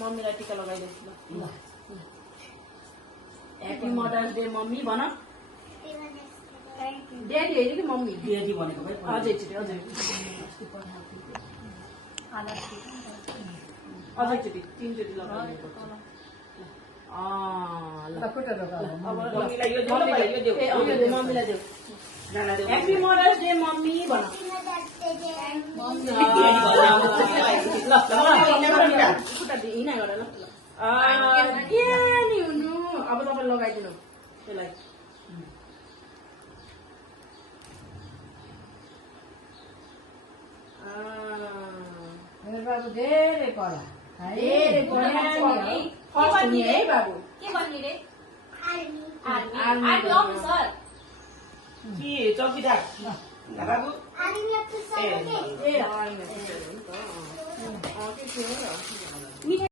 मम्मीलाई टिका लगाइदिन्छु ल ह्याप्पी मदर्स डे मम्मी भन ड्याडी होइन कि मम्मी ड्याडी भनेको भाइ अझै एकचोटि अझैचोटि 3 चोटि लगाइदिनु मम्मीलाई देऊ ह्याप्पी मदर्स डे मम्मी भन हिँड गर ल के नि हुनु अब तपाईँ लगाइदिनु त्यसलाई मेरो बाबु धेरै पढा धेरै फर्स्ट हुने है बाबु के भन्ने रे आर्मी अफिसर कि चौकीदार बाबु ए आर्मी